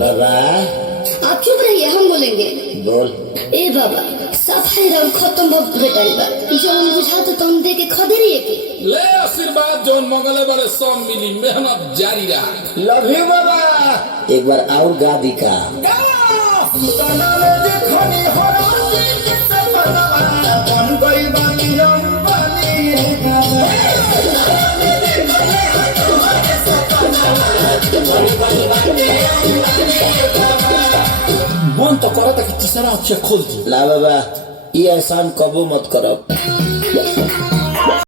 बाबा आप चुप रहिए, हम बोलेंगे। बोल। ए बाबा सफाई रंग खत्म भेटल बा, जौन बुझात तौन दे के खदेरिए के ले आशीर्वाद जौन मंगले बारे सब मिली, मेहनत जारी रहा। लव यू बाबा। एक बार और गा दिखा। मन तो करता कि तीसरा अक्षर खोल दी। ला बाबा ये एहसान कबो मत करो।